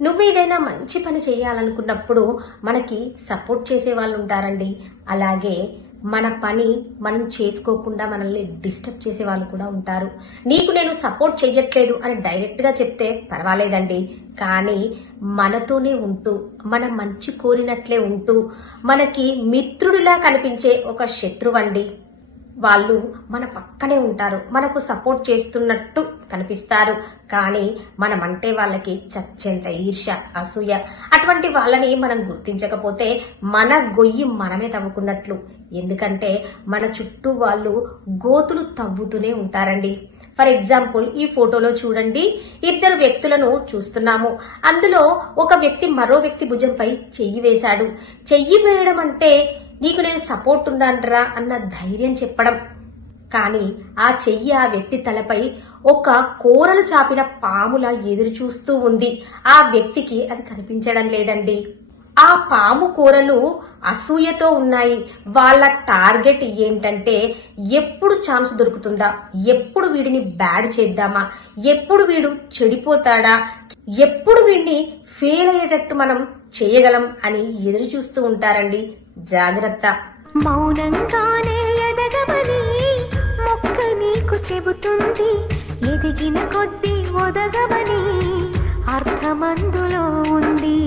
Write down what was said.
నువ్వేదైనా మంచి పని చేయాలనుకున్నప్పుడు మనకి సపోర్ట్ చేసే వాళ్ళు ఉంటారండి. అలాగే మన పని మనం చేసుకోకుండా మనల్ని డిస్టర్బ్ చేసే వాళ్ళు కూడా ఉంటారు. నీకు నేను సపోర్ట్ చెయ్యట్లేదు అని డైరెక్ట్ గా చెప్తే పర్వాలేదండి. కానీ మనతోనే ఉంటూ మన మంచి కోరినట్లే ఉంటూ మనకి మిత్రుడిలా కనిపించే ఒక శత్రువండి. వాళ్ళు మన పక్కనే ఉంటారు, మనకు సపోర్ట్ చేస్తున్నట్టు కనిపిస్తారు. కానీ మనమంటే వాళ్ళకి చచ్చెంత ఈర్ష్య, అసూయ. అటువంటి వాళ్ళని మనం గుర్తించకపోతే మన గొయ్యి మనమే తవ్వుకున్నట్లు. ఎందుకంటే మన చుట్టూ వాళ్ళు గోతులు తవ్వుతూనే ఉంటారండి. ఫర్ ఎగ్జాంపుల్, ఈ ఫోటోలో చూడండి, ఇద్దరు వ్యక్తులను చూస్తున్నాము. అందులో ఒక వ్యక్తి మరో వ్యక్తి భుజంపై చెయ్యి వేశాడు. చెయ్యి వేయడం అంటే నీకు నేను సపోర్ట్ ఉన్నానరా అన్న ధైర్యం చెప్పడం. కానీ ఆ చెయ్యి ఆ వ్యక్తి తలపై ఒక కూరలు చాపిన పాములా ఎదురు చూస్తూ ఉంది. ఆ వ్యక్తికి అది కనిపించడం లేదండి. ఆ పాము కూరలు అసూయతో ఉన్నాయి. వాళ్ళ టార్గెట్ ఏంటంటే ఎప్పుడు ఛాన్స్ దొరుకుతుందా, ఎప్పుడు వీడిని బ్యాడ్ చేద్దామా, ఎప్పుడు వీడు చెడిపోతాడా, ఎప్పుడు వీడిని ఫెయిల్ అయ్యేటట్టు మనం చేయగలం అని ఎదురు చూస్తూ ఉంటారండి. జాగ్రత్త. మౌనంగానే ఎదగమని మొక్క నీకు చెబుతుంది, ఎదిగిన కొద్దీ ఒదగమని అర్థమందులో ఉంది.